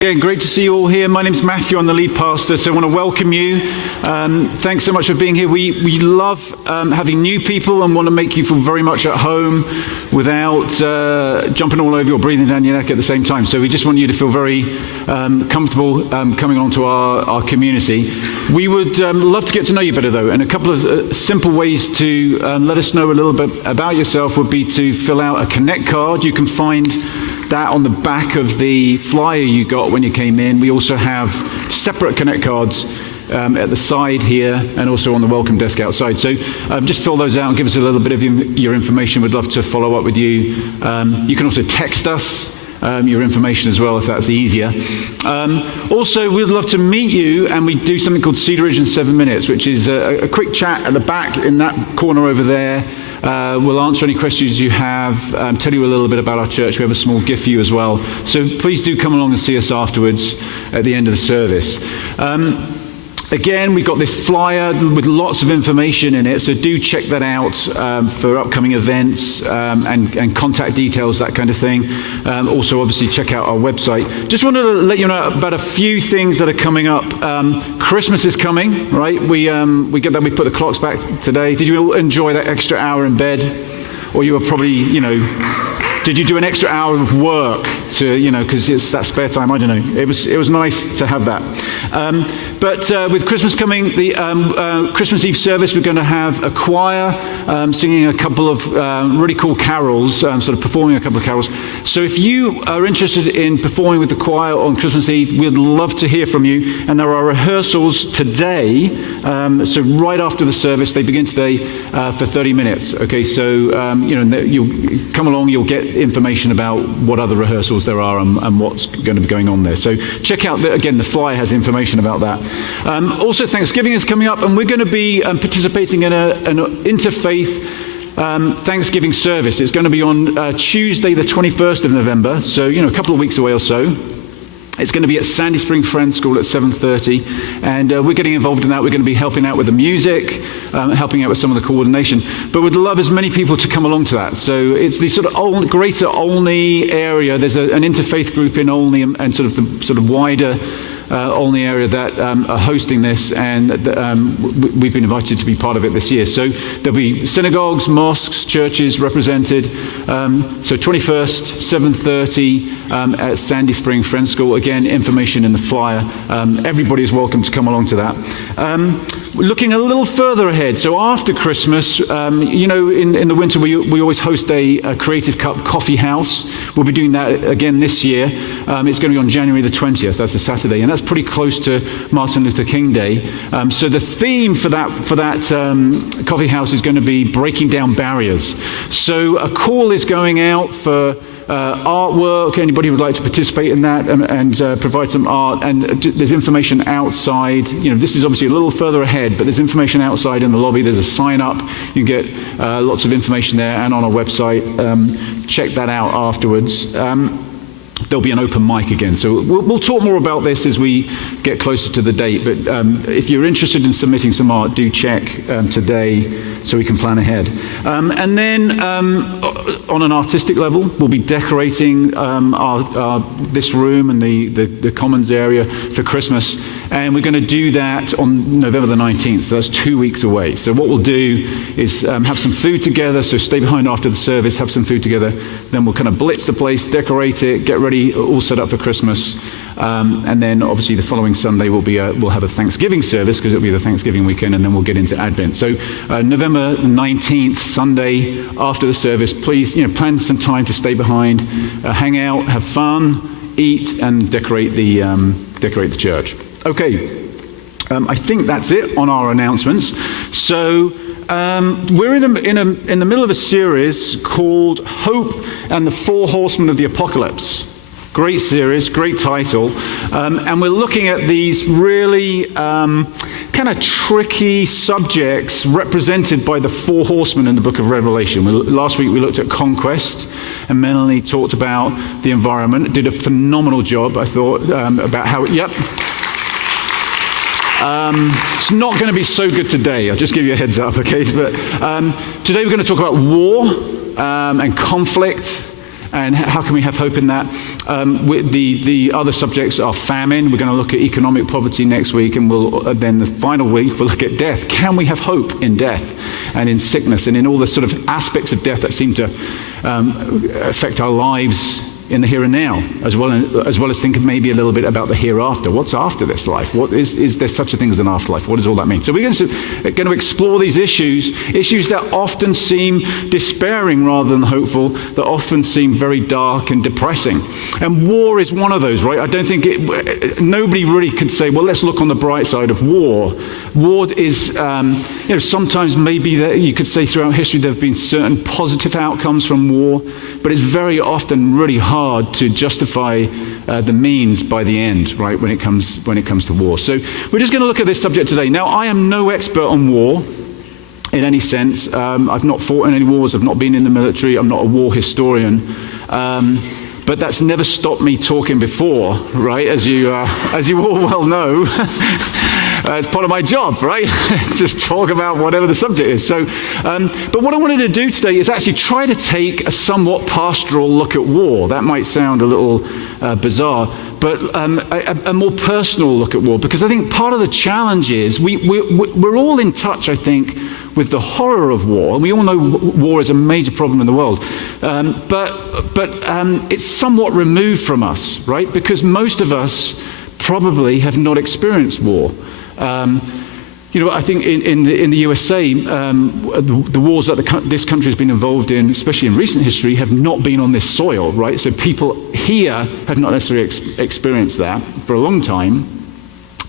Again, great to see you all here. My name's Matthew, I'm the lead pastor, so I want to welcome you. Thanks so much for being here. We love having new people and want to make you feel very much at home without jumping all over you or breathing down your neck at the same time. So we just want you to feel very comfortable coming onto our community. We would love to get to know you better though, and a couple of simple ways to let us know a little bit about yourself would be to fill out a Connect card. You can find that on the back of the flyer you got when you came in. We also have separate Connect cards at the side here and also on the welcome desk outside. So just fill those out and give us a little bit of your information. We'd love to follow up with you. You can also text us your information as well if that's easier. Also, we'd love to meet you, and we do something called Cedar in 7 minutes, which is a quick chat at the back in that corner over there. We'll answer any questions you have, tell you a little bit about our church. We have a small gift for you as well. So please do come along and see us afterwards at the end of the service. Again, we've got this flyer with lots of information in it, so do check that out for upcoming events and contact details, that kind of thing. Also, obviously, check out our website. Just wanted to let you know about a few things that are coming up. Christmas is coming, right? We get that. We put the clocks back today. Did you all enjoy that extra hour in bed? Or you were probably, did you do an extra hour of work to, because it's that spare time? I don't know. It was nice to have that. But with Christmas coming, the Christmas Eve service, we're going to have a choir singing a couple of really cool carols, sort of performing a couple of carols. So if you are interested in performing with the choir on Christmas Eve, we'd love to hear from you. And there are rehearsals today. So right after the service, they begin today for 30 minutes. Okay, so you'll come along, you'll get information about what other rehearsals there are and what's going to be going on there. So check out, again, the flyer has information about that. Also, Thanksgiving is coming up, and we're going to be participating in an interfaith Thanksgiving service. It's going to be on Tuesday, the 21st of November, so, a couple of weeks away or so. It's going to be at Sandy Spring Friends School at 7:30, and we're getting involved in that. We're going to be helping out with the music, helping out with some of the coordination, but we'd love as many people to come along to that. So it's the sort of greater Olney area. There's an interfaith group in Olney and sort of the sort of wider Olney area that are hosting this, and we've been invited to be part of it this year. So there'll be synagogues, mosques, churches represented. So 21st, 7:30 at Sandy Spring Friends School. Again, information in the flyer. Everybody is welcome to come along to that. Looking a little further ahead, so after Christmas, in the winter we always host a Creative Cup coffee house. We'll be doing that again this year. It's going to be on January the 20th. That's a Saturday, and that's pretty close to Martin Luther King Day. So the theme for that coffee house is going to be breaking down barriers. So a call is going out for artwork. Anybody who would like to participate in that and provide some art, and there's information outside. This is obviously a little further ahead, but there's information outside in the lobby. There's a sign up. You can get lots of information there and on our website. Check that out afterwards. There'll be an open mic again, so we'll talk more about this as we get closer to the date, but if you're interested in submitting some art, do check today so we can plan ahead. And then on an artistic level, we'll be decorating this room and the commons area for Christmas, and we're going to do that on November the 19th, so that's 2 weeks away. So what we'll do is have some food together, so stay behind after the service, have some food together, then we'll kind of blitz the place, decorate it, get ready, all set up for Christmas, and then obviously the following Sunday we'll have a Thanksgiving service because it'll be the Thanksgiving weekend, and then we'll get into Advent. So November 19th, Sunday after the service, please plan some time to stay behind, hang out, have fun, eat, and decorate the church. Okay, I think that's it on our announcements. So we're in the middle of a series called Hope and the Four Horsemen of the Apocalypse. Great series, great title, and we're looking at these really kind of tricky subjects represented by the four horsemen in the book of Revelation. Last week we looked at conquest, and Melanie talked about the environment, did a phenomenal job, I thought, about how, it's not going to be so good today, I'll just give you a heads up, okay? But today we're going to talk about war and conflict And how can we have hope in that? The other subjects are famine. We're going to look at economic poverty next week, and then the final week we'll look at death. Can we have hope in death and in sickness and in all the sort of aspects of death that seem to affect our lives in the here and now, as well as thinking maybe a little bit about the hereafter. What's after this life? What is there such a thing as an afterlife? What does all that mean? So we're going to explore these issues that often seem despairing rather than hopeful, that often seem very dark and depressing. And war is one of those, right? I don't think nobody really could say, well, let's look on the bright side of war. War is, sometimes maybe that you could say throughout history there have been certain positive outcomes from war, but it's very often really hard to justify the means by the end, right, when it comes to war. So we're just going to look at this subject today. Now, I am no expert on war in any sense. I've not fought in any wars. I've not been in the military. I'm not a war historian. But that's never stopped me talking before, right, as you all well know. It's part of my job, right? Just talk about whatever the subject is. So, but what I wanted to do today is actually try to take a somewhat pastoral look at war. That might sound a little bizarre, but a more personal look at war, because I think part of the challenge is we're all in touch, I think, with the horror of war, and we all know war is a major problem in the world, but it's somewhat removed from us, right? Because most of us probably have not experienced war. I think in the USA, the wars that this country has been involved in, especially in recent history, have not been on this soil, right? So people here have not necessarily experienced that for a long time.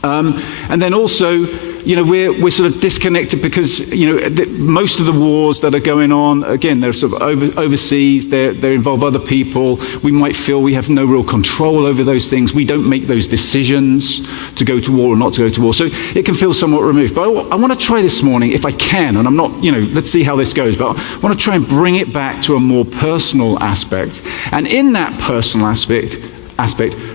And then also, we're sort of disconnected because, most of the wars that are going on, again, they're sort of overseas, they involve other people. We might feel we have no real control over those things. We don't make those decisions to go to war or not to go to war. So it can feel somewhat removed. But I want to try this morning, if I can, and I'm not, let's see how this goes, but I want to try and bring it back to a more personal aspect. And in that personal aspect,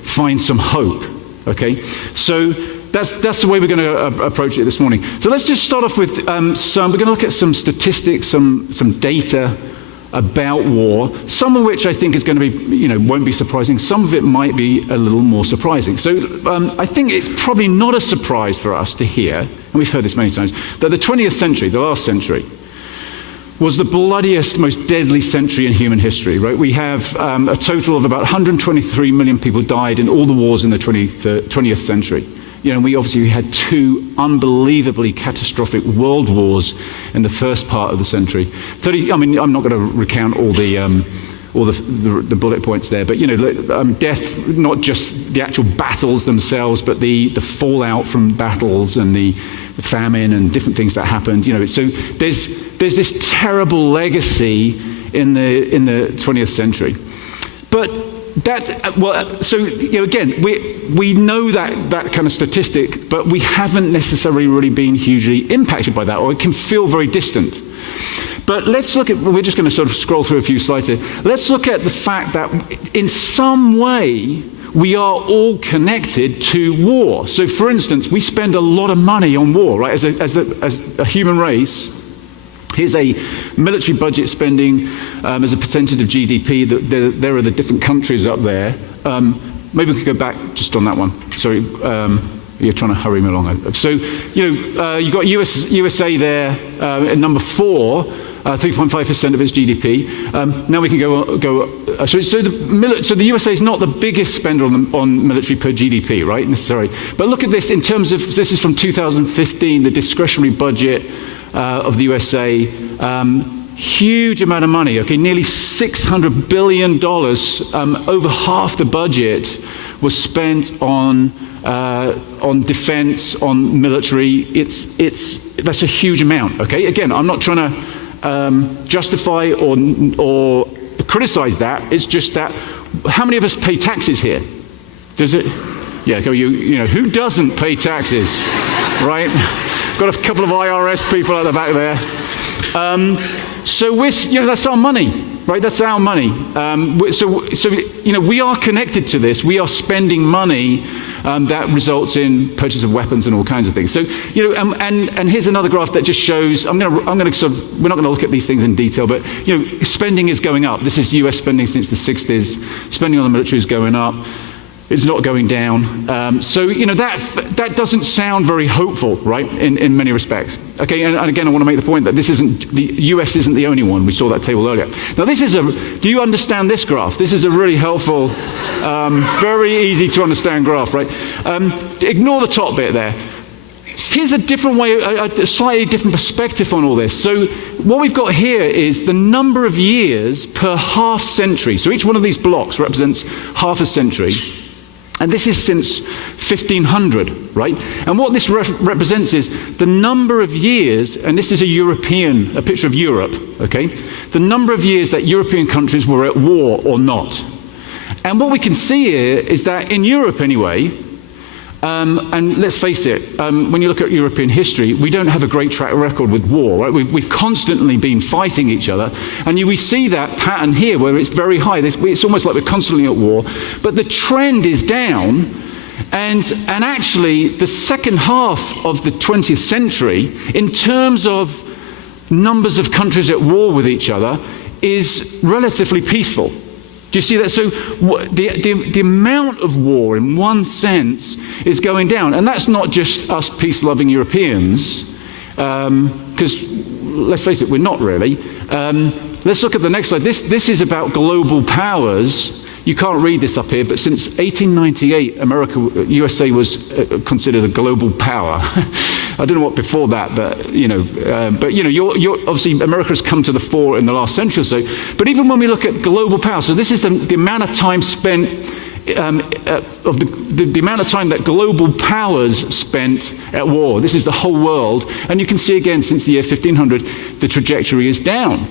find some hope, okay? So that's the way we're going to approach it this morning. So let's just start off with we're going to look at some statistics, some data about war, some of which I think is going to be, won't be surprising. Some of it might be a little more surprising. So I think it's probably not a surprise for us to hear, and we've heard this many times, that the 20th century, the last century, was the bloodiest, most deadly century in human history, right? We have a total of about 123 million people died in all the wars in the 20th century. We obviously had two unbelievably catastrophic world wars in the first part of the century. I'm not going to recount all the bullet points there, but death, not just the actual battles themselves, but the fallout from battles and the famine and different things that happened. So there's this terrible legacy in the 20th century, but again, we know that kind of statistic, but we haven't necessarily really been hugely impacted by that, or it can feel very distant. But let's look at, we're just going to sort of scroll through a few slides here. Let's look at the fact that in some way we are all connected to war. So for instance, we spend a lot of money on war, right? As a human race. Here's a military budget spending as a percentage of GDP. There are the different countries up there. Maybe we could go back just on that one. Sorry, you're trying to hurry me along. So, you've got USA there at number 4, 3.5% of its GDP. Now we can go. So the USA is not the biggest spender on military per GDP, right? Necessarily. But look at this in terms of, this is from 2015, the discretionary budget of the USA, huge amount of money, okay, nearly $600 billion, over half the budget was spent on defense, on military. That's a huge amount, okay? Again, I'm not trying to justify or criticize that. It's just that, how many of us pay taxes here? Does it? Yeah, who doesn't pay taxes, right? Got a couple of IRS people at the back there. So that's our money, right? That's our money. So we are connected to this. We are spending money that results in purchase of weapons and all kinds of things. So, and here's another graph that just shows, we're not going to look at these things in detail, but, spending is going up. This is US spending since the 60s. Spending on the military is going up. It's not going down. So, that doesn't sound very hopeful, right, in many respects. Okay, and again, I want to make the point that the US isn't the only one. We saw that table earlier. Now, do you understand this graph? This is a really helpful, very easy to understand graph, right? Ignore the top bit there. Here's a different way, a slightly different perspective on all this. So what we've got here is the number of years per half century. So each one of these blocks represents half a century. And this is since 1500, right? And what this represents is the number of years, and this is a picture of Europe, okay? The number of years that European countries were at war or not. And what we can see here is that in Europe anyway, and let's face it, when you look at European history, we don't have a great track record with war, right? We've constantly been fighting each other, and we see that pattern here where it's very high. It's almost like we're constantly at war, but the trend is down, and actually the second half of the 20th century, in terms of numbers of countries at war with each other, is relatively peaceful. Do you see that? So the amount of war, in one sense, is going down. And that's not just us peace-loving Europeans, because let's face it, we're not really. Let's look at the next slide. This is about global powers. You can't read this up here, but since 1898, USA was considered a global power. I don't know what before that, but you're obviously America has come to the fore in the last century or so. But even when we look at global power, so this is the amount of time spent of the amount of time that global powers spent at war. This is the whole world, and you can see again since the year 1500, the trajectory is down.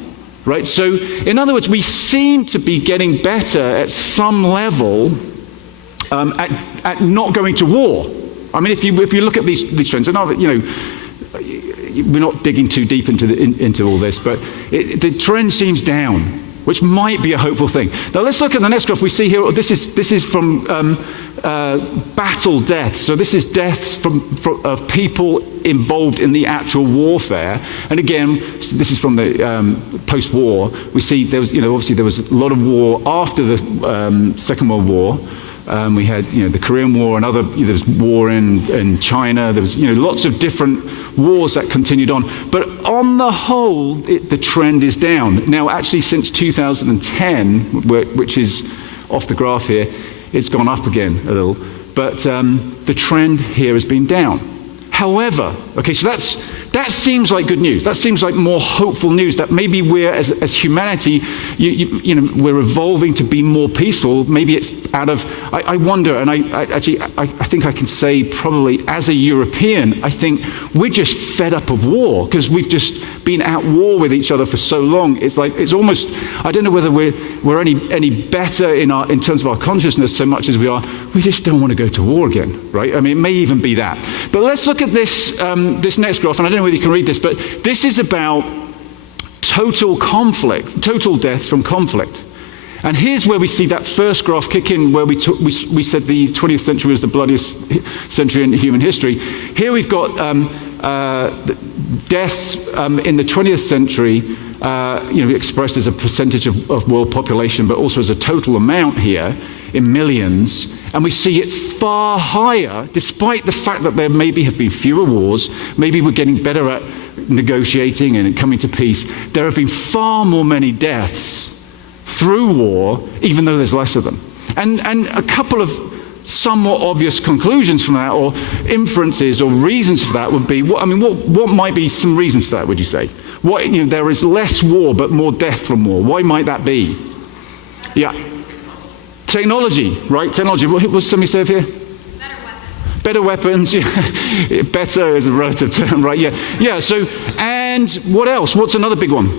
Right? So, in other words, we seem to be getting better at some level at not going to war. I mean, if you look at these trends, and we're not digging too deep into all this, but the trend seems down, which might be a hopeful thing. Now, let's look at the next graph. We see here. This is from battle deaths. So this is deaths of people involved in the actual warfare. And again, this is from the post-war. We see obviously there was a lot of war after the Second World War. We had the Korean War and there was war in China. There was lots of different wars that continued on. But on the whole, the trend is down. Now, actually, since 2010, which is off the graph here, it's gone up again a little. But the trend here has been down. However, okay, so that seems like good news. That seems like more hopeful news, that maybe we're, as humanity, we're evolving to be more peaceful. Maybe it's out of, I wonder, and I think I can say probably as a European, I think we're just fed up of war, because we've just been at war with each other for so long. It's like, it's almost, I don't know whether we're any better in terms of our consciousness so much as we just don't want to go to war again, right? I mean, it may even be that. But let's look at this next graph, and I don't know whether you can read this, but this is about total deaths from conflict. And here's where we see that first graph kick in, where we said the 20th century was the bloodiest century in human history. Here we've got deaths in the 20th century, expressed as a percentage of world population, but also as a total amount here in millions. And we see it's far higher, despite the fact that there maybe have been fewer wars. Maybe we're getting better at negotiating and coming to peace. There have been far more many deaths through war, even though there's less of them. And a couple of somewhat obvious conclusions from that, or inferences or reasons for that would be, what might be some reasons for that, would you say? There is less war but more death from war. Why might that be? Yeah. Technology, right? Technology. What somebody say here? Better weapons. Yeah. Better is a relative term, right? Yeah. Yeah. So, and what else? What's another big one?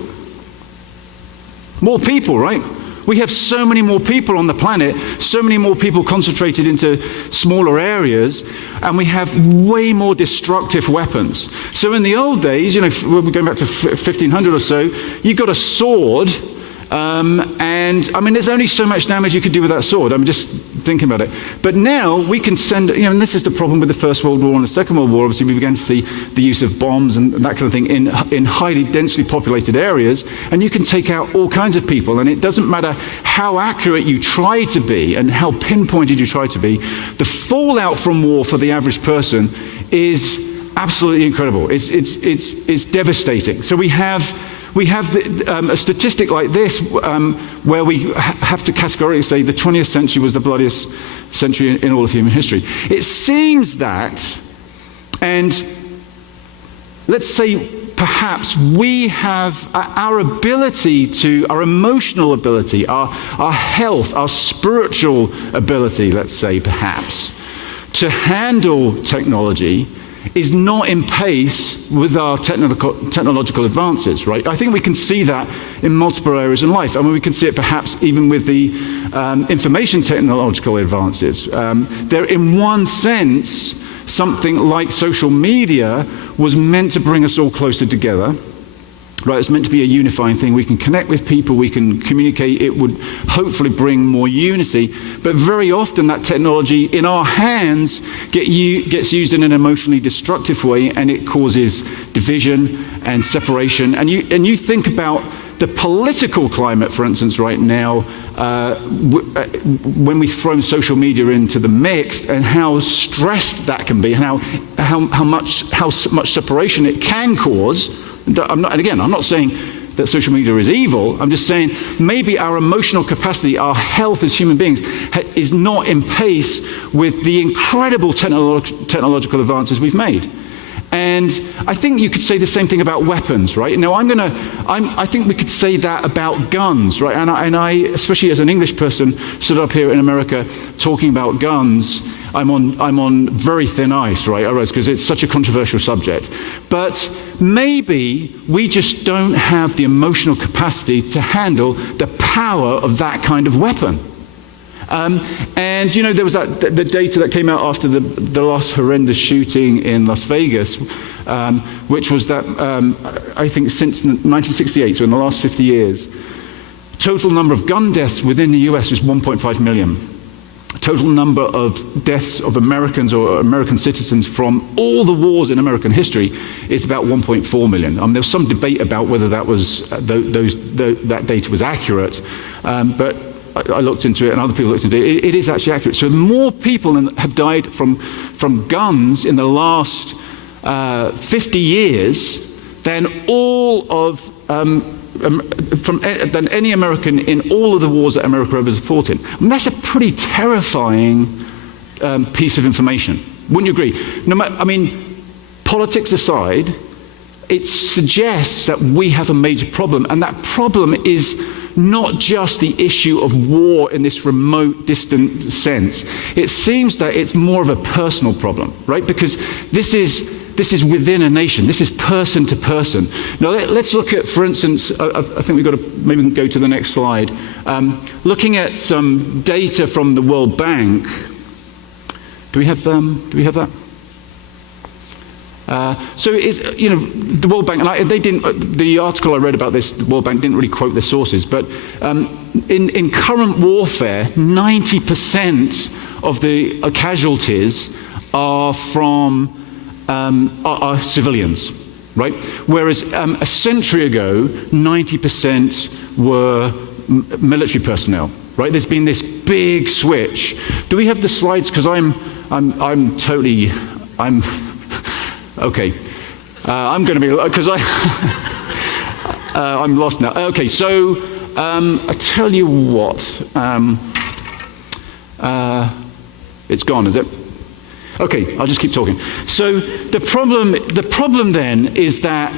More people, right? We have so many more people on the planet, so many more people concentrated into smaller areas, and we have way more destructive weapons. So in the old days, we're going back to 1500 or so, you got a sword, and there's only so much damage you could do with that sword. Just thinking about it. But now we can send, and this is the problem with the First World War and the Second World War. Obviously, we began to see the use of bombs and that kind of thing in highly densely populated areas, and you can take out all kinds of people, and it doesn't matter how accurate you try to be and how pinpointed you try to be, the fallout from war for the average person is absolutely incredible. It's devastating. So we have a statistic like this where we have to categorically say the 20th century was the bloodiest century in all of human history. It seems that, and let's say perhaps we have our ability our emotional ability, our health, our spiritual ability, let's say perhaps, to handle technology is not in pace with our technological advances, right? I think we can see that in multiple areas in life. I mean, we can see it perhaps even with the information technological advances. There, in one sense, something like social media was meant to bring us all closer together. Right, it's meant to be a unifying thing. We can connect with people, we can communicate, it would hopefully bring more unity. But very often that technology in our hands gets used in an emotionally destructive way, and it causes division and separation. And you think about the political climate, for instance, right now, when we've thrown social media into the mix, and how stressed that can be, and how much separation it can cause. I'm not saying that social media is evil. I'm just saying maybe our emotional capacity, our health as human beings, is not in pace with the incredible technological advances we've made. And I think you could say the same thing about weapons, right? Now, I think we could say that about guns, right? And I, especially as an English person, stood up here in America talking about guns. I'm on very thin ice, right? Because it's such a controversial subject. But maybe we just don't have the emotional capacity to handle the power of that kind of weapon. And there was the data that came out after the last horrendous shooting in Las Vegas, which was that I think since 1968, so in the last 50 years, total number of gun deaths within the US was 1.5 million. Total number of deaths of Americans or American citizens from all the wars in American history is about 1.4 million. There was some debate about whether that was that data was accurate, but I looked into it, and other people looked into it. It is actually accurate. So more people have died from guns in the last 50 years than all of than any American in all of the wars that America ever fought in. And that's a pretty terrifying piece of information. Wouldn't you agree? Politics aside, it suggests that we have a major problem, and that problem is not just the issue of war in this remote, distant sense. It seems that it's more of a personal problem, right? Because this is within a nation. This is person to person. Now let's look at, for instance, I think we've got to, maybe we can go to the next slide. Looking at some data from the World Bank. Do we have that? So the World Bank, and the article I read about this, the World Bank didn't really quote their sources, but in current warfare, 90% of the casualties are from are civilians, right? Whereas a century ago, 90% were military personnel, right? There's been this big switch. Do we have the slides? Because I'm okay. I'm going to be, because I'm lost now. Okay, so I tell you what, it's gone, is it? Okay, I'll just keep talking. So the problem then is that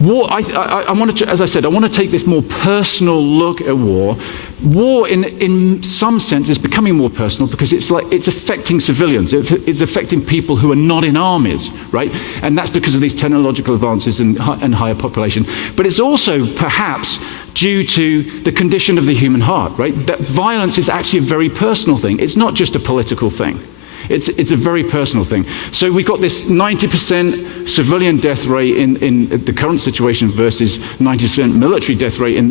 war. I want to, as I said, I want to take this more personal look at war. War, in some sense, is becoming more personal because it's affecting civilians. It's affecting people who are not in armies, right? And that's because of these technological advances and higher population. But it's also perhaps due to the condition of the human heart, right? That violence is actually a very personal thing. It's not just a political thing. It's a very personal thing. So we've got this 90% civilian death rate in the current situation versus 90% military death rate in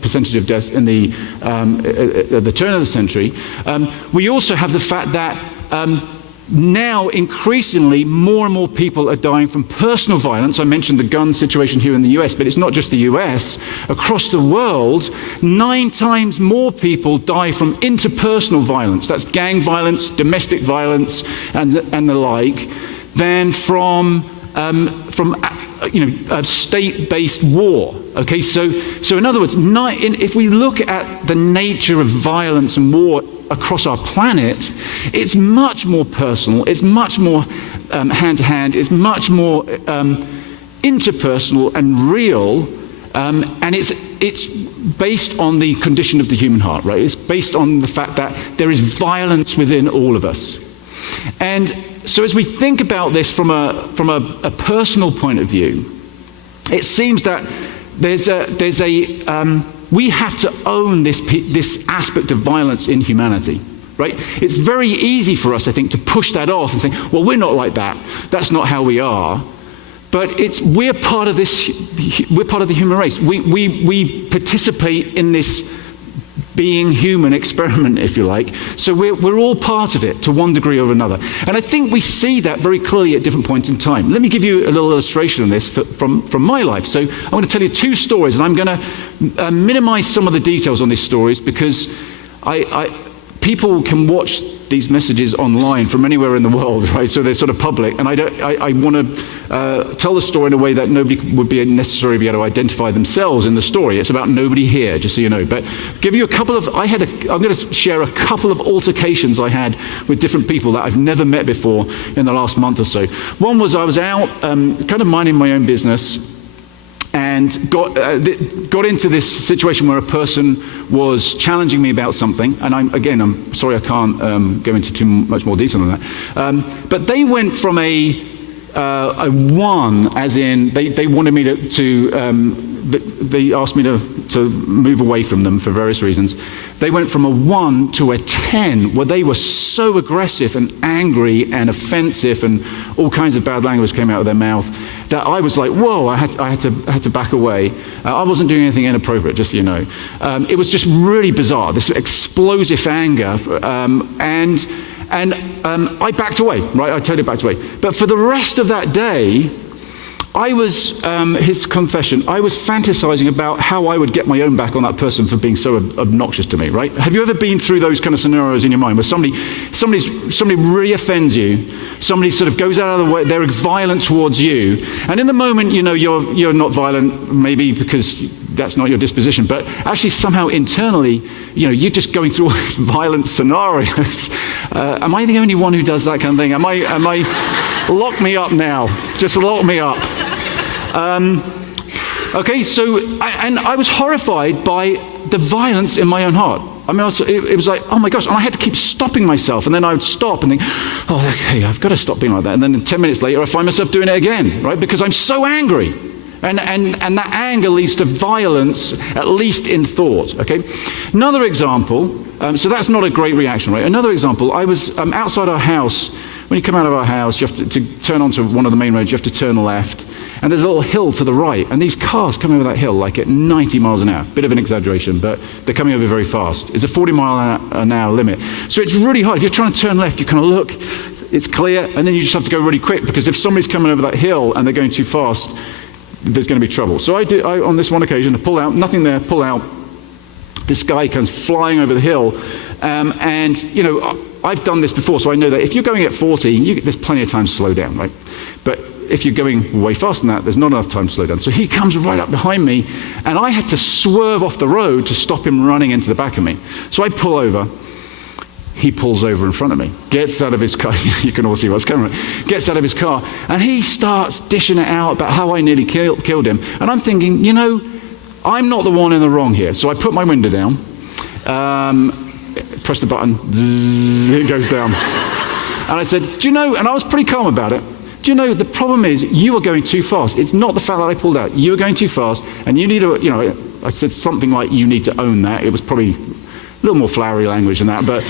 percentage of deaths in at the turn of the century. We also have the fact that now increasingly more and more people are dying from personal violence. I mentioned the gun situation here in the US, but it's not just the US. Across the world, 9 times more people die from interpersonal violence, that's gang violence, domestic violence, and the like, than from state-based war. Okay, so in other words, if we look at the nature of violence and war across our planet, it's much more personal, it's much more hand-to-hand, it's much more interpersonal and real, and it's based on the condition of the human heart, right? It's based on the fact that there is violence within all of us. And so as we think about this from a personal point of view, it seems that we have to own this aspect of violence in humanity, right? It's very easy for us, I think, to push that off and say, well, we're not like that. That's not how we are. But we're part of the human race. We participate in this being human experiment, if you like. So we're all part of it to one degree or another. And I think we see that very clearly at different points in time. Let me give you a little illustration of this from my life. So I'm going to tell you 2 stories, and I'm going to minimize some of the details on these stories because people can watch these messages online from anywhere in the world, right? So they're sort of public, and I want to tell the story in a way that nobody would necessarily be able to identify themselves in the story. It's about nobody here, just so you know. But give you a couple of, I'm going to share a couple of altercations I had with different people that I've never met before in the last month or so. One was I was out kind of minding my own business, and got into this situation where a person was challenging me about something, and I'm sorry I can't go into too much more detail on that. But they went from a 1, as in they wanted me they asked me to move away from them for various reasons. They went from a 1 to a 10, where they were so aggressive and angry and offensive, and all kinds of bad language came out of their mouth, that I was like, whoa, I had to back away. I wasn't doing anything inappropriate, just so you know. It was just really bizarre, this explosive anger, and I backed away, right? I totally backed away. But for the rest of that day, I was, his confession, I was fantasizing about how I would get my own back on that person for being so obnoxious to me, right? Have you ever been through those kind of scenarios in your mind where somebody really offends you, somebody sort of goes out of the way, they're violent towards you, and in the moment, you know, you're not violent, maybe because that's not your disposition, but actually somehow internally, you know, you're just going through all these violent scenarios. Am I the only one who does that kind of thing? Am I lock me up now, just lock me up. Okay, so, I was horrified by the violence in my own heart. I mean, it was like, oh my gosh, and I had to keep stopping myself, and then I would stop and think, oh, okay, I've got to stop being like that. And then 10 minutes later, I find myself doing it again, right? Because I'm so angry. And that anger leads to violence, at least in thought, okay? Another example, so that's not a great reaction, right? Another example, I was outside our house. When you come out of our house, you have to turn onto one of the main roads, you have to turn left, and there's a little hill to the right, and these cars come over that hill like at 90 miles an hour. Bit of an exaggeration, but they're coming over very fast. It's a 40 mile an hour limit. So it's really hard. If you're trying to turn left, you kind of look, it's clear, and then you just have to go really quick, because if somebody's coming over that hill and they're going too fast, there's going to be trouble. So I on this one occasion, I pull out, nothing there, pull out. This guy comes flying over the hill, and you know, I've done this before, so I know that if you're going at 40, there's plenty of time to slow down, right? But if you're going way faster than that, there's not enough time to slow down. So he comes right up behind me, and I had to swerve off the road to stop him running into the back of me. So I pull over. He pulls over in front of me, gets out of his car. You can all see what's coming. Gets out of his car, and he starts dishing it out about how I nearly killed him. And I'm thinking, you know, I'm not the one in the wrong here. So I put my window down, press the button, it goes down. And I said, do you know, and I was pretty calm about it, do you know, the problem is you are going too fast. It's not the fact that I pulled out. You were going too fast, and you need to, you know, I said something like, you need to own that. It was probably A little more flowery language than that, but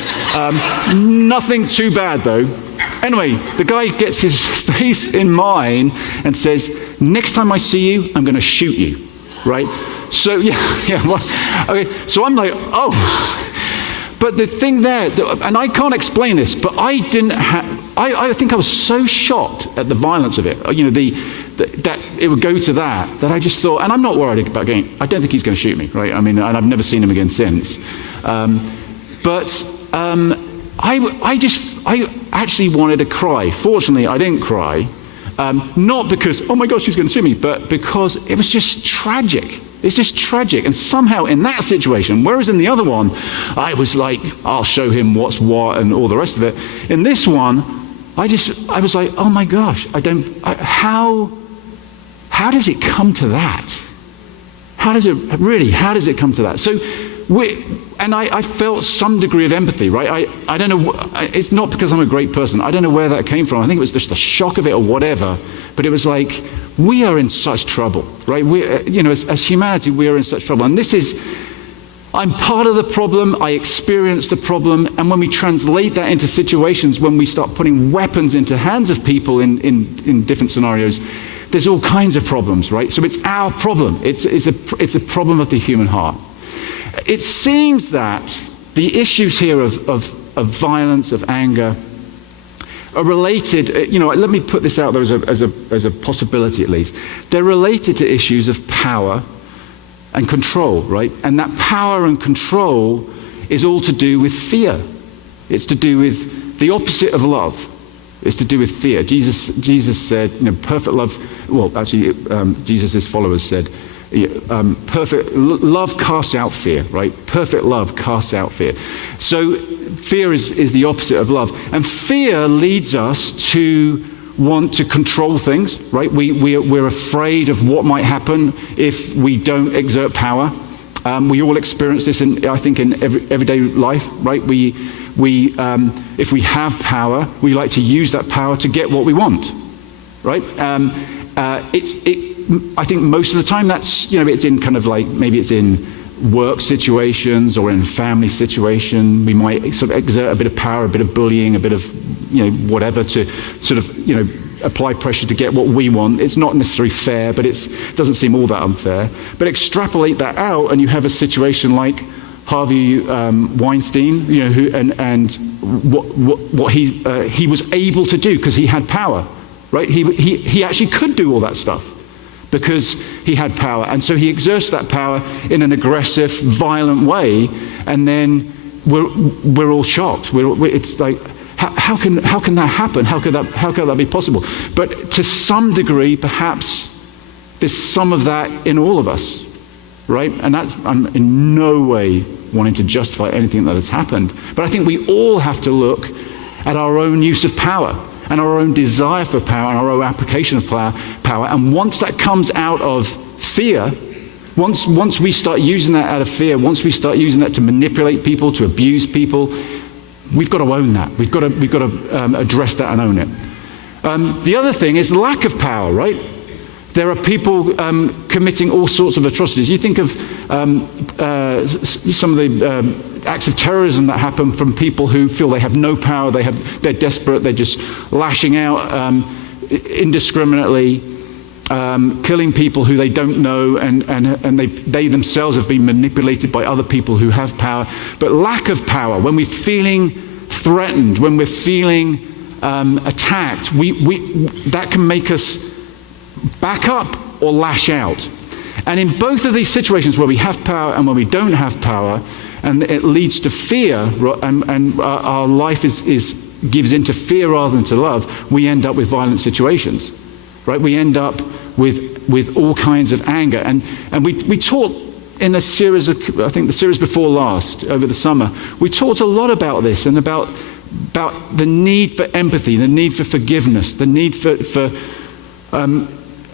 nothing too bad though. Anyway, the guy gets his face in mine and says, next time I see you, I'm going to shoot you, right? So, okay, so I'm like, oh. But the thing there, and I can't explain this, but I think I was so shocked at the violence of it, that it would go to that I just thought, and I'm not worried about going, I don't think he's going to shoot me, right? I mean, and I've never seen him again since. I actually wanted to cry. Fortunately, I didn't cry. Not because, oh my gosh, she's going to shoot me, but because it was just tragic. It's just tragic. And somehow in that situation, whereas in the other one, I was like, I'll show him what's what and all the rest of it. In this one, I was like, oh my gosh, how does it come to that? How does it come to that? So, I felt some degree of empathy, right? I don't know, it's not because I'm a great person. I don't know where that came from. I think it was just the shock of it or whatever. But it was like, we are in such trouble, right? As humanity, we are in such trouble. And I'm part of the problem. I experienced the problem. And when we translate that into situations, when we start putting weapons into hands of people in different scenarios, there's all kinds of problems, right? So it's our problem. It's a problem of the human heart. It seems that the issues here of violence, of anger, are related. Let me put this out there as a possibility at least. They're related to issues of power and control, right? And that power and control is all to do with fear. It's to do with the opposite of love. It's to do with fear. Jesus said, perfect love. Well, actually, Jesus' followers said, perfect love casts out fear, right? Perfect love casts out fear. So fear is the opposite of love, and fear leads us to want to control things, right? We're afraid of what might happen if we don't exert power. We all experience this in everyday life, right? If we have power, we like to use that power to get what we want, right? I think most of the time that's, it's in kind of like, maybe it's in work situations or in family situation. We might sort of exert a bit of power, a bit of bullying, a bit of, whatever to sort of, apply pressure to get what we want. It's not necessarily fair, but it doesn't seem all that unfair. But extrapolate that out and you have a situation like Harvey Weinstein, what he was able to do because he had power, right? He actually could do all that stuff because he had power, and so he exerts that power in an aggressive, violent way, and then we're all shocked. It's like, how can that happen? How could that be possible? But to some degree, perhaps there's some of that in all of us, right? And I'm in no way wanting to justify anything that has happened, but I think we all have to look at our own use of power and our own desire for power and our own application of power. And once that comes out of fear, once we start using that out of fear, once we start using that to manipulate people, to abuse people, we've got to own that. We've got to address that and own it. The other thing is lack of power, right? There are people committing all sorts of atrocities. You think of some of the acts of terrorism that happen from people who feel they have no power, they're desperate, they're just lashing out indiscriminately, killing people who they don't know, and they themselves have been manipulated by other people who have power. But lack of power, when we're feeling threatened, when we're feeling attacked, that can make us back up or lash out. And in both of these situations where we have power and when we don't have power, and it leads to fear, and our life gives into fear rather than to love, we end up with violent situations, right? We end up with all kinds of anger. And we taught in a series of, I think the series before last, over the summer, we talked a lot about this and about the need for empathy, the need for forgiveness, the need for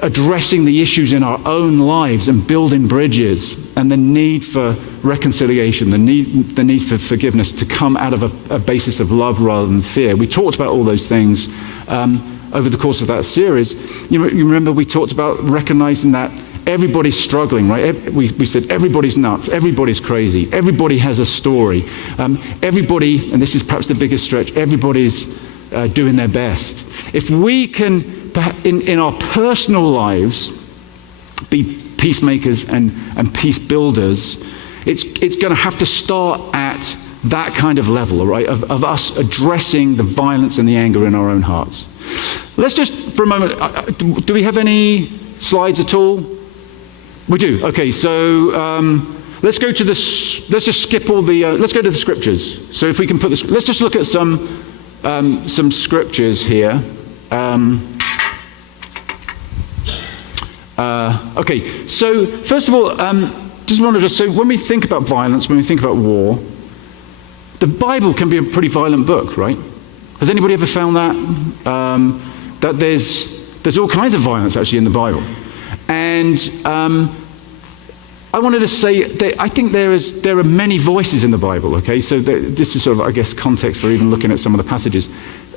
addressing the issues in our own lives and building bridges, and the need for reconciliation, the need for forgiveness to come out of a basis of love rather than fear. We talked about all those things over the course of that series. You remember we talked about recognizing that everybody's struggling, right? We said everybody's nuts, everybody's crazy, everybody has a story. Everybody, and this is perhaps the biggest stretch, everybody's doing their best. If we can, in our personal lives, be peacemakers and peace builders, it's going to have to start at that kind of level, right? Of us addressing the violence and the anger in our own hearts. Let's just, for a moment, do we have any slides at all? We do. Okay, so let's go to this. Let's just skip all the. Let's go to the scriptures. So if we can put this, let's just look at some scriptures here. Okay, so first of all, just want to so when we think about violence, when we think about war, the Bible can be a pretty violent book, right? Has anybody ever found that? That there's all kinds of violence actually in the Bible. And I wanted to say that I think there are many voices in the Bible, okay? So this is sort of, I guess, context for even looking at some of the passages.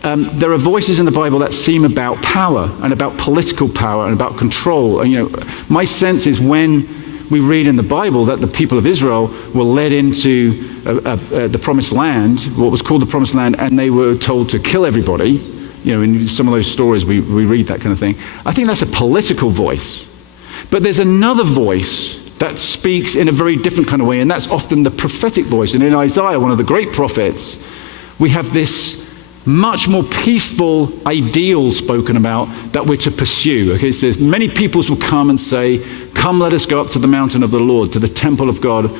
There are voices in the Bible that seem about power and about political power and about control. And, my sense is when we read in the Bible that the people of Israel were led into the Promised Land, what was called the Promised Land, and they were told to kill everybody. In some of those stories we read that kind of thing. I think that's a political voice. But there's another voice that speaks in a very different kind of way, and that's often the prophetic voice. And in Isaiah, one of the great prophets, we have this much more peaceful ideal spoken about that we're to pursue. Okay, it says, many peoples will come and say, come, let us go up to the mountain of the Lord, to the temple of God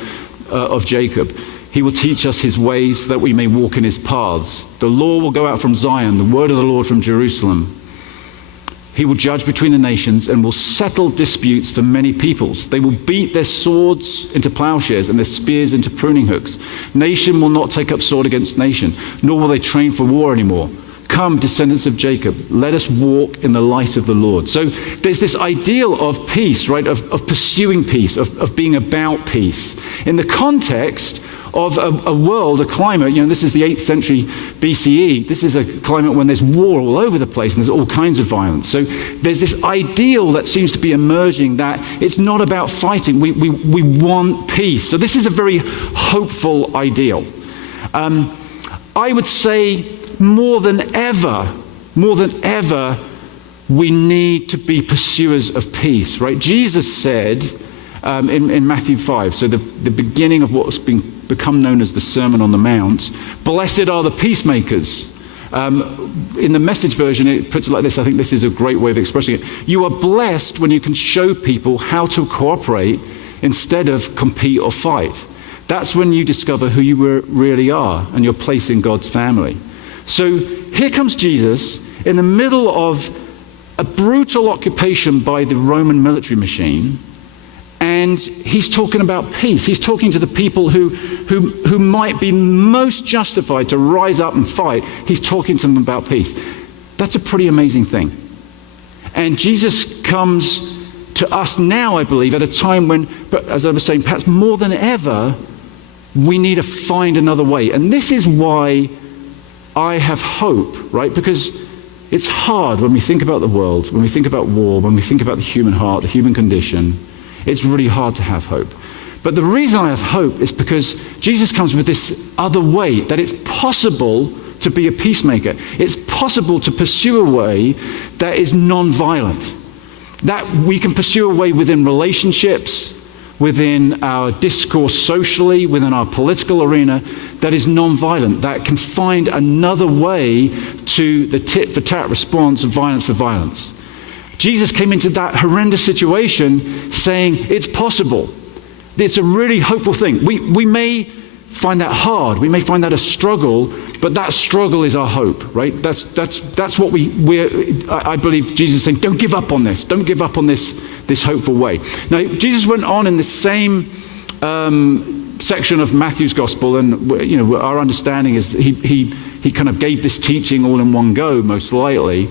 of Jacob. He will teach us his ways that we may walk in his paths. The law will go out from Zion, the word of the Lord from Jerusalem. He will judge between the nations and will settle disputes for many peoples. They will beat their swords into plowshares and their spears into pruning hooks. Nation will not take up sword against nation, nor will they train for war anymore. Come, descendants of Jacob, let us walk in the light of the Lord. So there's this ideal of peace, right? Of pursuing peace, of being about peace. In the context of a world, a climate, this is the 8th century BCE, this is a climate when there's war all over the place and there's all kinds of violence. So there's this ideal that seems to be emerging that it's not about fighting, we want peace. So this is a very hopeful ideal. I would say more than ever, we need to be pursuers of peace, right? Jesus said in Matthew 5, so the beginning of what's become known as the Sermon on the Mount, blessed are the peacemakers. In the Message version, it puts it like this. I think this is a great way of expressing it. You are blessed when you can show people how to cooperate instead of compete or fight. That's when you discover who you really are and your place in God's family. So here comes Jesus in the middle of a brutal occupation by the Roman military machine, and he's talking about peace. He's talking to the people who might be most justified to rise up and fight. He's talking to them about peace. That's a pretty amazing thing. And Jesus comes to us now, I believe, at a time when, as I was saying, perhaps more than ever, we need to find another way. And this is why I have hope, right? Because it's hard when we think about the world, when we think about war, when we think about the human heart, the human condition. It's really hard to have hope. But the reason I have hope is because Jesus comes with this other way, that it's possible to be a peacemaker. It's possible to pursue a way that is non-violent, that we can pursue a way within relationships, within our discourse socially, within our political arena, that is non-violent, that can find another way to the tit-for-tat response of violence for violence. Jesus came into that horrendous situation saying it's possible. It's a really hopeful thing. We may find that hard, we may find that a struggle, but that struggle is our hope, right? That's what I believe Jesus is saying, don't give up on this. Don't give up on this hopeful way. Now, Jesus went on in the same section of Matthew's gospel, and our understanding is he kind of gave this teaching all in one go, most likely.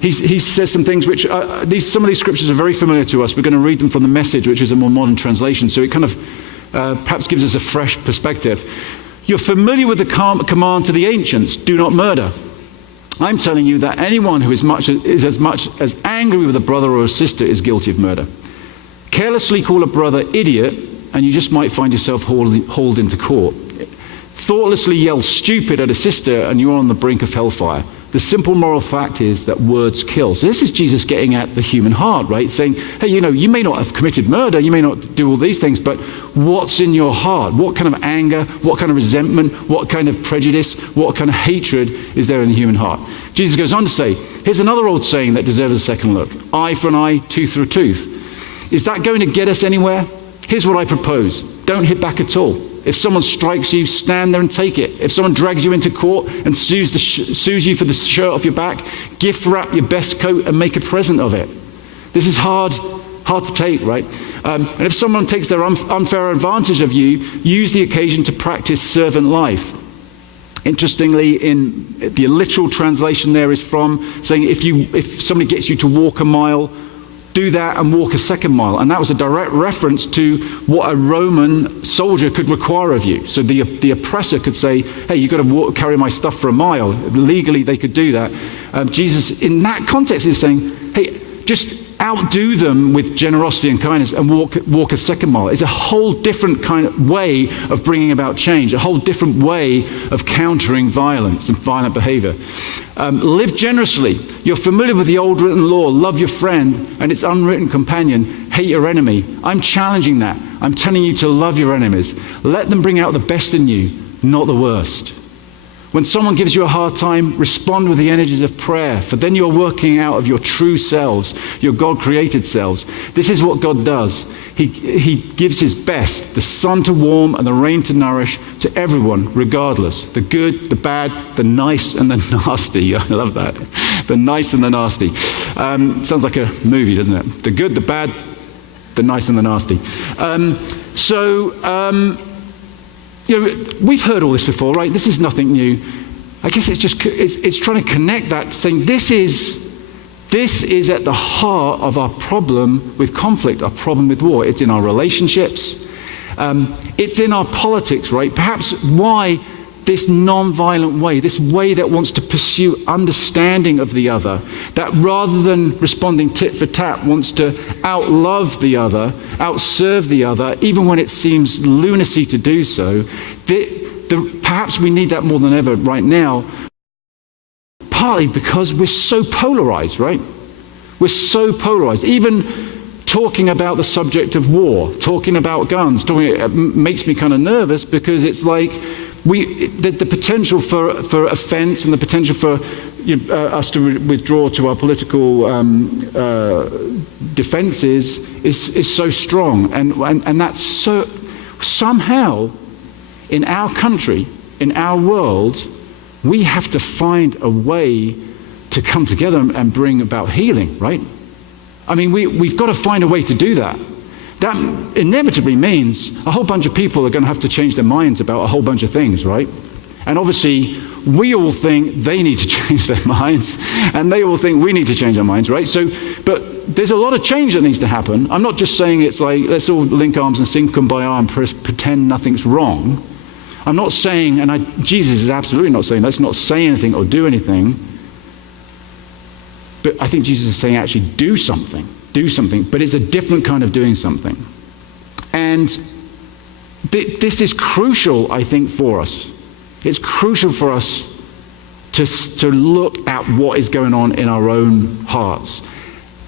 He says some things which some of these scriptures are very familiar to us. We're going to read them from the Message, which is a more modern translation, so it kind of perhaps gives us a fresh perspective. You're familiar with the command to the ancients, do not murder. I'm telling you that anyone who is as much as angry with a brother or a sister is guilty of murder. Carelessly call a brother idiot, and you just might find yourself hauled into court. Thoughtlessly yell stupid at a sister, and you're on the brink of hellfire. The simple moral fact is that words kill. So this is Jesus getting at the human heart, right? Saying, hey, you may not have committed murder, you may not do all these things, but what's in your heart? What kind of anger, what kind of resentment, what kind of prejudice, what kind of hatred is there in the human heart? Jesus goes on to say, here's another old saying that deserves a second look. Eye for an eye, tooth for a tooth. Is that going to get us anywhere? Here's what I propose. Don't hit back at all. If someone strikes you, stand there and take it. If someone drags you into court and sues you for the shirt off your back, gift wrap your best coat and make a present of it. This is hard to take, right? And if someone takes their unfair advantage of you, use the occasion to practice servant life. Interestingly, in the literal translation there is from saying if somebody gets you to walk a mile, do that and walk a second mile. And that was a direct reference to what a Roman soldier could require of you. So the oppressor could say, hey, you've got to carry my stuff for a mile. Legally, they could do that. Jesus, in that context, is saying, hey, just outdo them with generosity and kindness and walk a second mile. It's a whole different kind of way of bringing about change, a whole different way of countering violence and violent behavior. Live generously. You're familiar with the old written law, love your friend and its unwritten companion, hate your enemy. I'm challenging that. I'm telling you to love your enemies. Let them bring out the best in you, not the worst. When someone gives you a hard time, respond with the energies of prayer, for then you're working out of your true selves, your God-created selves. This is what God does. He gives his best, the sun to warm and the rain to nourish, to everyone, regardless. The good, the bad, the nice and the nasty. I love that. The nice and the nasty. Sounds like a movie, doesn't it? The good, the bad, the nice and the nasty. We've heard all this before, right? This is nothing new. I guess it's trying to connect that, saying this is at the heart of our problem with conflict, our problem with war. It's in our relationships. It's in our politics, right? Perhaps why this non-violent way, this way that wants to pursue understanding of the other, that rather than responding tit for tat wants to outlove the other, outserve the other, even when it seems lunacy to do so. Perhaps we need that more than ever right now, partly because we're so polarized, right? We're so polarized. Even talking about the subject of war, talking about guns, it makes me kind of nervous because it's like the potential for offense and the potential for us to withdraw to our political defenses is so strong, and that's so somehow in our country, in our world, we have to find a way to come together and bring about healing, right? I mean, we've got to find a way to do that. That inevitably means a whole bunch of people are going to have to change their minds about a whole bunch of things, right? And obviously, we all think they need to change their minds, and they all think we need to change our minds, right? But there's a lot of change that needs to happen. I'm not just saying it's like, let's all link arms and sing Kumbaya and pretend nothing's wrong. I'm not saying, and Jesus is absolutely not saying, let's not say anything or do anything. But I think Jesus is saying, actually do something, but it's a different kind of doing something. And this is crucial, I think, for us. It's crucial for us to look at what is going on in our own hearts.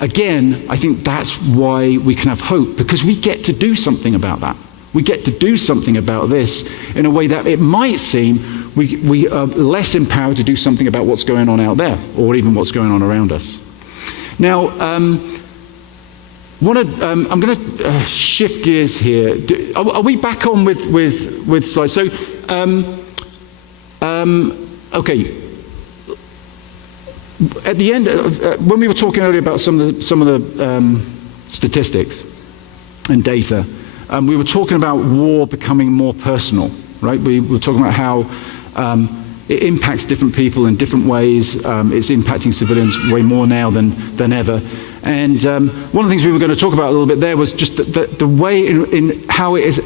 Again, I think that's why we can have hope, because we get to do something about that. We get to do something about this in a way that it might seem we are less empowered to do something about what's going on out there, or even what's going on around us. Now, I'm going to shift gears here. Are we back on with slides? So, okay. At the end, when we were talking earlier about some of the statistics and data, we were talking about war becoming more personal, right? We were talking about how it impacts different people in different ways. It's impacting civilians way more now than ever. And one of the things we were going to talk about a little bit there was just the way in how it's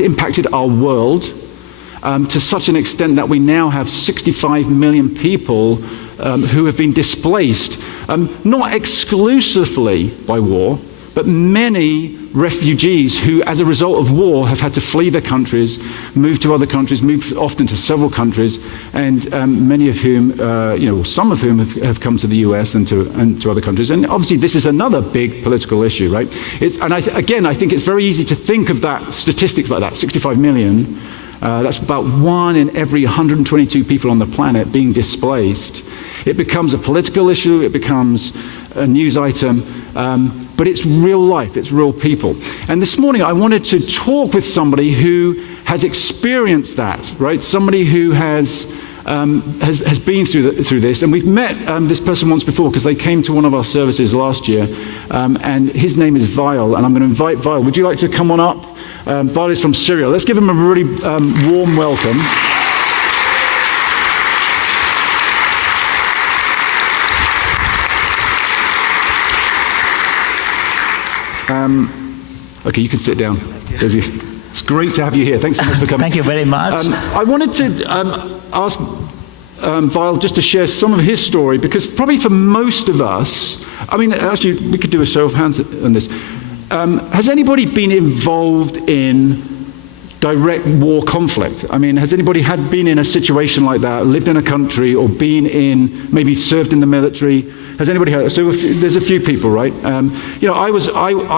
impacted our world to such an extent that we now have 65 million people who have been displaced, not exclusively by war, but many refugees who, as a result of war, have had to flee their countries, move to other countries, move often to several countries, and many of whom, some of whom have come to the US and to other countries. And obviously this is another big political issue, right? I think it's very easy to think of that, statistics like that, 65 million, that's about 1 in every 122 people on the planet being displaced. It becomes a political issue, it becomes a news item, but it's real life, it's real people. And this morning I wanted to talk with somebody who has experienced that, right? Somebody who has been through this, and we've met this person once before because they came to one of our services last year, and his name is Vile, and I'm going to invite Vile. Would you like to come on up? Vile is from Syria. Let's give him a really warm welcome. Okay, you can sit down. It's great to have you here. Thanks so much for coming. Thank you very much. I wanted to ask Vile just to share some of his story, because probably for most of us, I mean, actually, we could do a show of hands on this. Has anybody been involved in direct war conflict? I mean, has anybody been in a situation like that, lived in a country, or maybe served in the military? Has anybody had? So there's a few people, right? I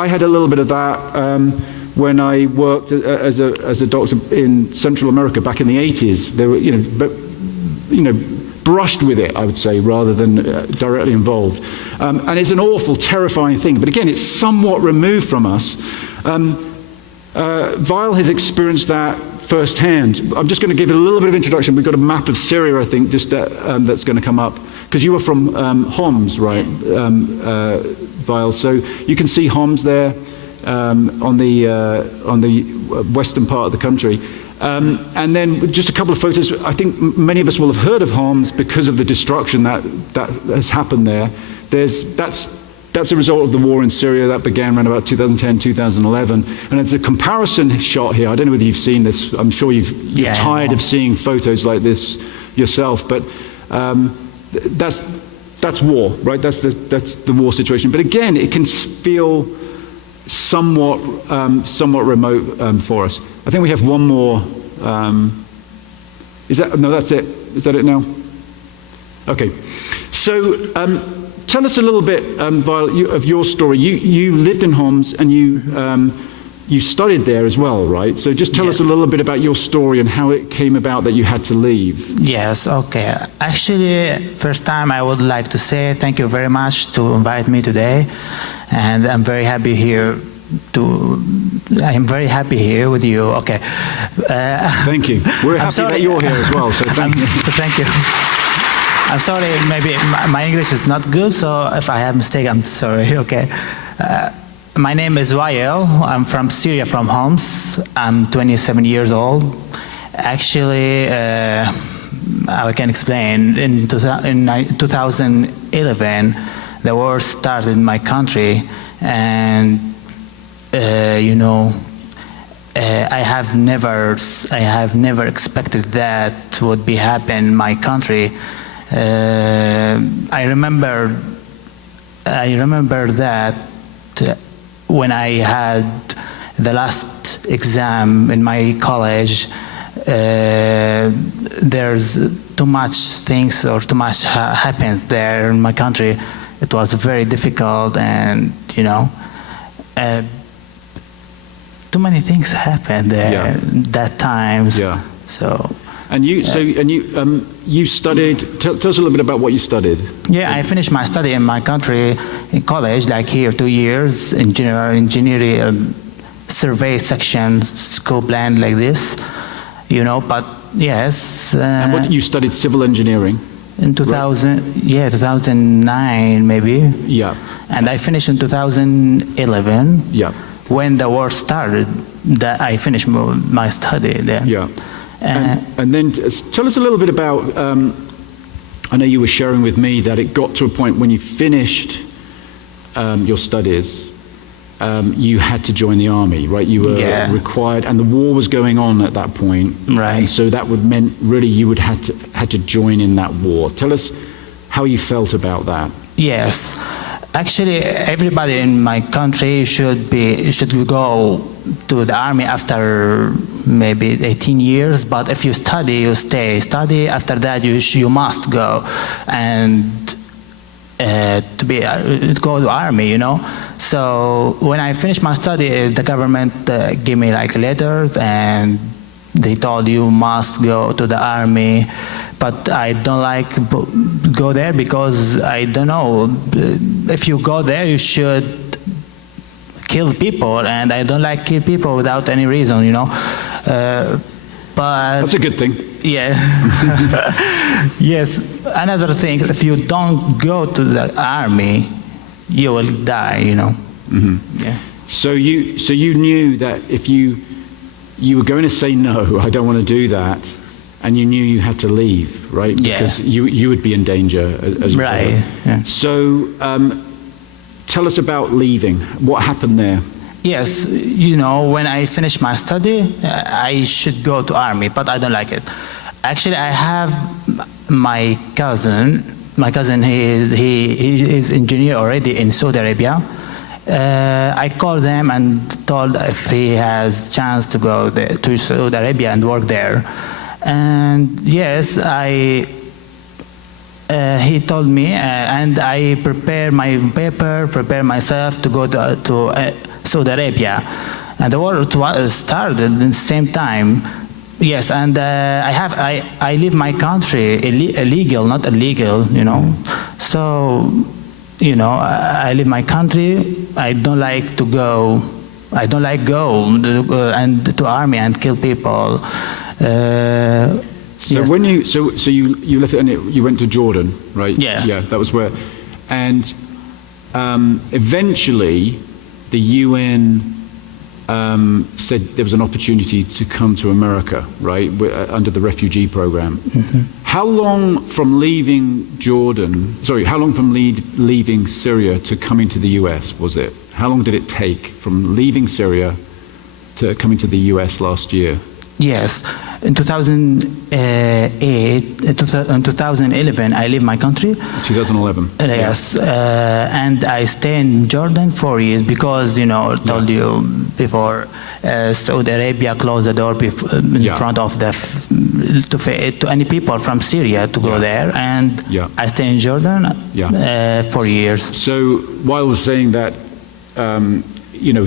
had a little bit of that when I worked as a doctor in Central America back in the 80s. They were, brushed with it, I would say, rather than directly involved. And it's an awful, terrifying thing. But again, it's somewhat removed from us. Vile has experienced that firsthand. I'm just going to give it a little bit of introduction. We've got a map of Syria, I think, just that's going to come up. Because you were from Homs, right, Vile? So you can see Homs there on the western part of the country. And then just a couple of photos. I think many of us will have heard of Homs because of the destruction that has happened there. That's a result of the war in Syria that began around about 2010, 2011. And it's a comparison shot here. I don't know whether you've seen this. I'm sure you're tired of seeing photos like this yourself. But that's war, right? That's the war situation. But again, it can feel somewhat remote for us. I think we have one more. That's it. Is that it now? Okay. So tell us a little bit, Vile, of your story. You lived in Homs, and you studied there as well, right? So just tell us a little bit about your story and how it came about that you had to leave. Yes, okay. Actually, first time I would like to say thank you very much to invite me today. And I'm very happy here with you. Okay. Thank you. We're happy that you're here as well, so thank you. Thank you. I'm sorry, maybe my English is not good, so if I have a mistake, I'm sorry, okay. My name is Wael. I'm from Syria, from Homs. I'm 27 years old. Actually, I can explain. In 2011, the war started in my country, and I have never expected that would be happen in my country. I remember that when I had the last exam in my college, there's too much things or too much happens there in my country. It was very difficult, and too many things happened there that times. Yeah. So. And you studied. Tell us a little bit about what you studied. Yeah, I finished my study in my country, in college, like here, 2 years, engineering, survey section, school plan like this, But yes. And what you studied civil engineering. In 2000, right? 2009 maybe. Yeah. And I finished in 2011. Yeah. When the war started, that I finished my study there. Yeah. And then tell us a little bit about, I know you were sharing with me that it got to a point when you finished your studies, you had to join the army, right? You were required, and the war was going on at that point. Right. And so that would meant really you would had to join in that war. Tell us how you felt about that. Yes. Actually, everybody in my country should go to the army after maybe 18 years. But if you study, you stay. Study after that, you must go and go to army. You know. So when I finished my study, the government gave me like letters, and they told you must go to the army. But I don't like go there because I don't know. If you go there, you should kill people, and I don't like kill people without any reason, you know. But that's a good thing. Yeah. Yes. Another thing, if you don't go to the army, you will die, you know. Mm-hmm. Yeah. So you knew that if you were going to say no, I don't want to do that. And you knew you had to leave, right? Yes. Because you would be in danger as well. Right. Yeah. So tell us about leaving. What happened there? Yes, you know, when I finish my study, I should go to army, but I don't like it. Actually, I have my cousin. My cousin, he is engineer already in Saudi Arabia. I called him and told if he has chance to go there, to Saudi Arabia and work there. And yes, he told me, and I prepare my paper, prepare myself to go to Saudi Arabia. And the war started at the same time. Yes, and I leave my country illegal, not illegal, you know. So, you know, I leave my country. I don't like to go. I don't like and to army and kill people. So yes. when you left it and you went to Jordan, right? Yes. Yeah, that was where, and eventually the UN said there was an opportunity to come to America, right, under the refugee program. Mm-hmm. How long from leaving leaving Syria to coming to the US was it? How long did it take from leaving Syria to coming to the US last year? Yes, in 2011, I leave my country. 2011. Yes, and I stay in Jordan 4 years because, you know, I told you before, Saudi Arabia closed the door in front of to any people from Syria to go there, and I stay in Jordan 4 years. So while I was saying that, you know,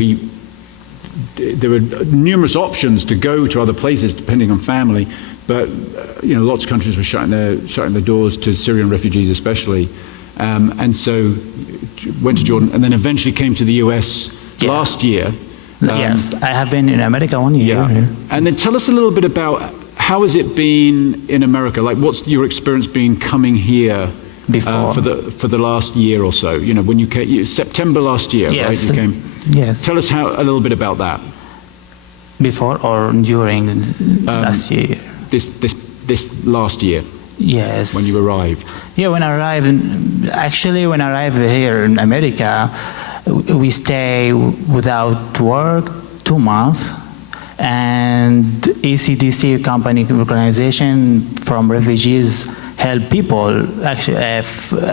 there were numerous options to go to other places depending on family, but you know, lots of countries were shutting their doors to Syrian refugees especially, and so went to Jordan and then eventually came to the US last year. Yes, I have been in America 1 year. Yeah. And then tell us a little bit about how has it been in America? Like, what's your experience been coming here before for the last year or so? You know, when you came, September last year, right? You came. Yes. Tell us a little bit about that. Before or during last year? This last year. Yes. When you arrived. Yeah, when I arrived, when I arrived here in America, we stay without work 2 months, and ECDC company organization from refugees help people, actually,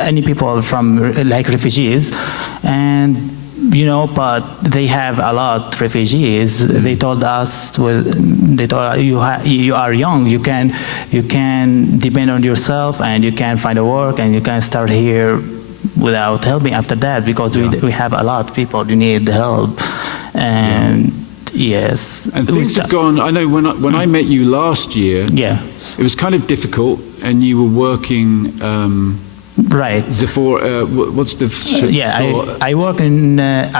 any people from like refugees, and you know, but they have a lot of refugees. They told us, you are young, you can depend on yourself, and you can find a work, and you can start here without helping after that, because we have a lot of people who need help, and yes. And things have gone. I know when I met you last year, it was kind of difficult, and you were working. Right. What's the store? I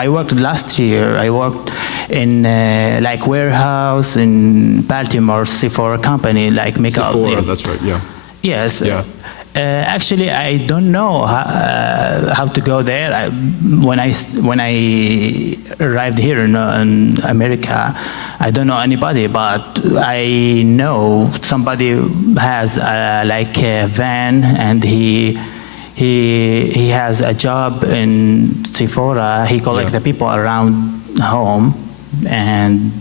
worked last year. I worked in like warehouse in Baltimore, Sephora company, like makeup. Sephora, that's right. Yeah. Yes. Yeah. Actually, I don't know how to go there. When I arrived here in America, I don't know anybody, but I know somebody who has like a van, and he has a job in Sephora. He collects the people around home, and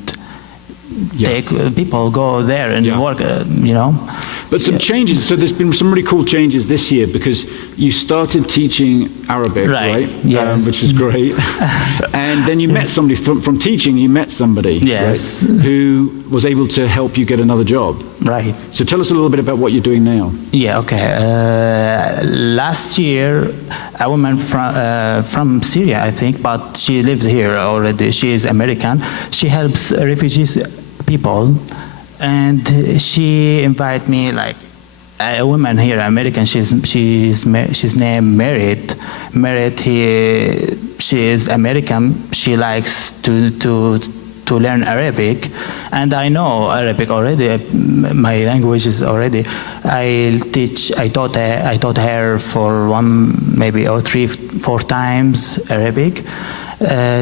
people go there and work, you know. But some changes, so there's been some really cool changes this year because you started teaching Arabic, right? Yes. Which is great. And then you met somebody, from teaching, you met somebody, yes, right, who was able to help you get another job. Right. So tell us a little bit about what you're doing now. Yeah, okay. Last year, a woman from Syria, I think, but she lives here already. She is American. She helps refugees people, and she invited me, like, a woman here, American. She's named Merit. Merit, she is American. She likes to learn Arabic, and I know Arabic already. My language is already. I taught her for maybe 4 times Arabic.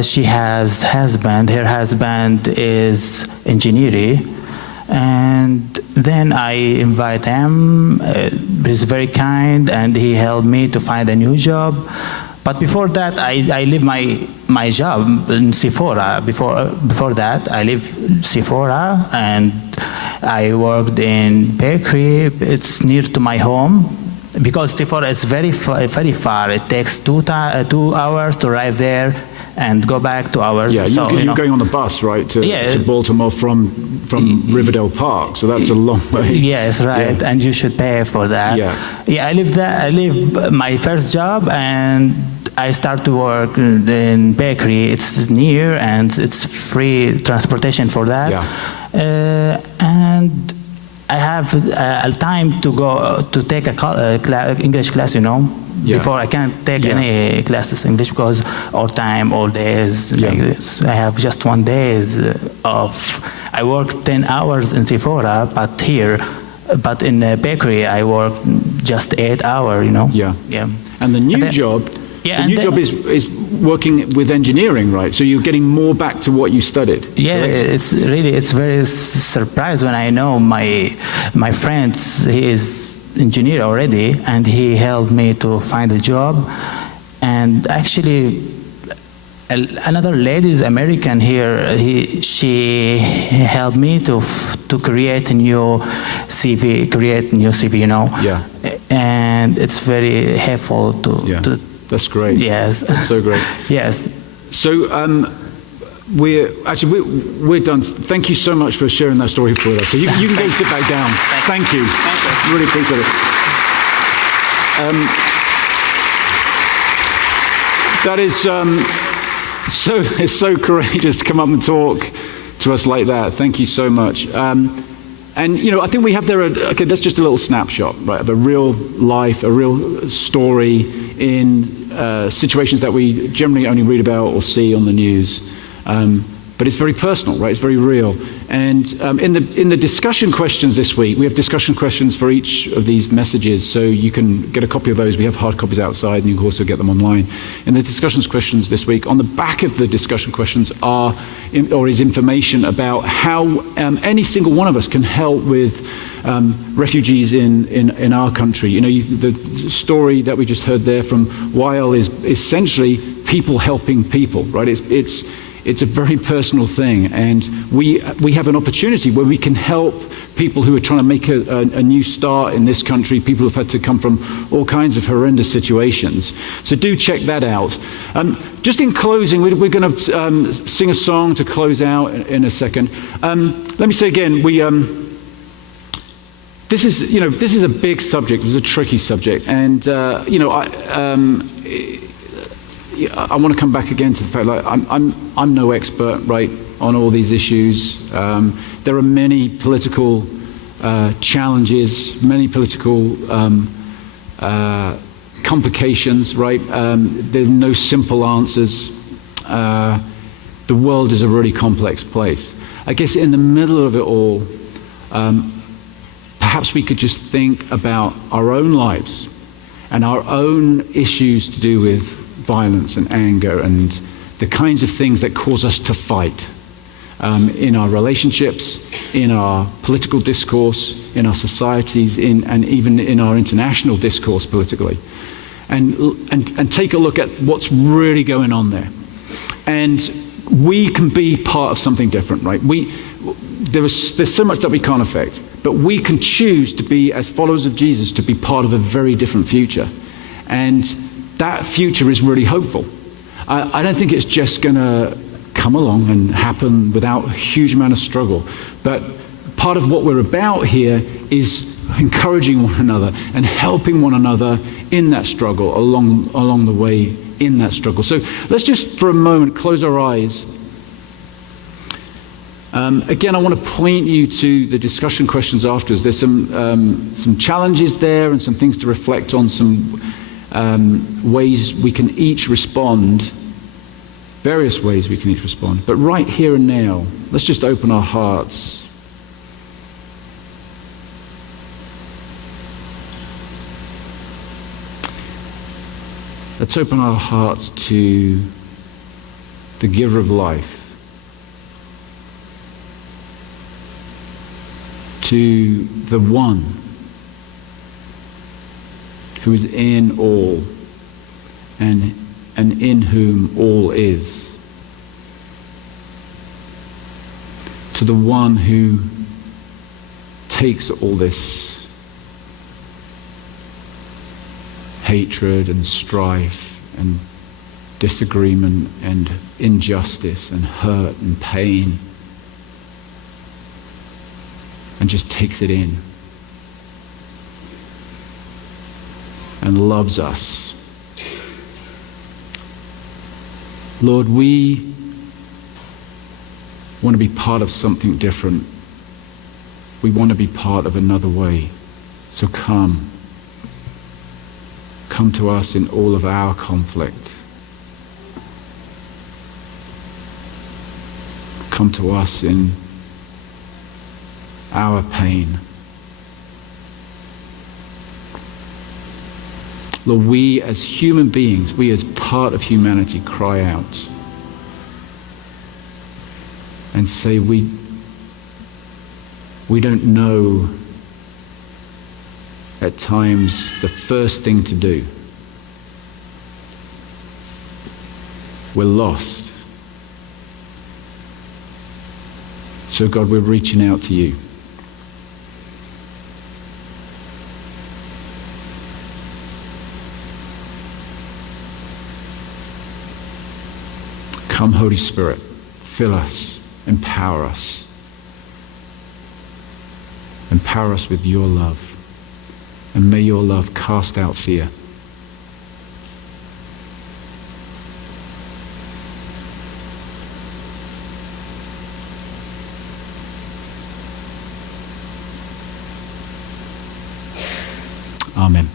She has husband. Her husband is engineering. And then I invite him. He's very kind, and he helped me to find a new job. But before that, I leave my job in Sephora. Before that, I leave Sephora, and I worked in bakery. It's near to my home, because Sephora is very far. It takes 2 hours to arrive there and go back 2 hours. Yeah, so, you're going on the bus, right, to Baltimore from Riverdale Park, so that's a long way. Yes, right, and you should pay for that. Yeah, I leave my first job, and I start to work in bakery. It's near, and it's free transportation for that. And I have a time to go to take a English class, before I can't take any classes English, because all time, all days, like this. I have just 1 day of. I work 10 hours in Sephora, but in a bakery I work just 8 hours, Yeah. And the new job. Yeah, the new job is working with engineering, right? So you're getting more back to what you studied. Yeah, correct? It's very surprised when I know my friend, he is engineer already, and he helped me to find a job. And actually, another lady is American here. She helped me to create a new CV, Yeah. And it's very helpful to. That's great. Yes. That's so great. Yes. So we're done. Thank you so much for sharing that story with us. So you can go sit back down. Thank you. Really appreciate it. That is it's so courageous to come up and talk to us like that. Thank you so much. And I think we have there. Okay, that's just a little snapshot, right, of a real life, a real story in situations that we generally only read about or see on the news. But it's very personal, right? It's very real. And in the discussion questions this week, we have discussion questions for each of these messages, so you can get a copy of those. We have hard copies outside, and you can also get them online. In the discussions questions this week, on the back of the discussion questions is information about how any single one of us can help with refugees in our country. The story that we just heard there from Wael is essentially people helping people, right? It's a very personal thing, and we have an opportunity where we can help people who are trying to make a new start in this country, people who've had to come from all kinds of horrendous situations. So do check that out. Just in closing, we're going to sing a song to close out in a second. Let me say again, this is a big subject. This is a tricky subject, and I want to come back again to the fact, like, I'm no expert, right, on all these issues. There are many political challenges, many political complications, right? There's no simple answers. The world is a really complex place. I guess in the middle of it all, perhaps we could just think about our own lives and our own issues to do with violence and anger and the kinds of things that cause us to fight in our relationships, in our political discourse, in our societies, and even in our international discourse politically, and take a look at what's really going on there. And we can be part of something different, right? there's so much that we can't affect, but we can choose to be, as followers of Jesus, to be part of a very different future. And that future is really hopeful. I don't think it's just going to come along and happen without a huge amount of struggle. But part of what we're about here is encouraging one another and helping one another in that struggle, along the way in that struggle. So let's just for a moment close our eyes. Again, I want to point you to the discussion questions afterwards. There's some challenges there and some things to reflect on, some ways we can each respond, various ways we can each respond. But right here and now, let's just open our hearts. Let's open our hearts to the giver of life, to the one who is in all and in whom all is, to the one who takes all this hatred and strife and disagreement and injustice and hurt and pain and just takes it in and loves us. Lord, we want to be part of something different. We want to be part of another way. So come to us in all of our conflict. Come to us in our pain. Lord, we as human beings, we as part of humanity cry out and say we don't know at times the first thing to do. We're lost. So God, we're reaching out to you. Come, Holy Spirit, fill us, empower us. Empower us with your love. And may your love cast out fear. Amen.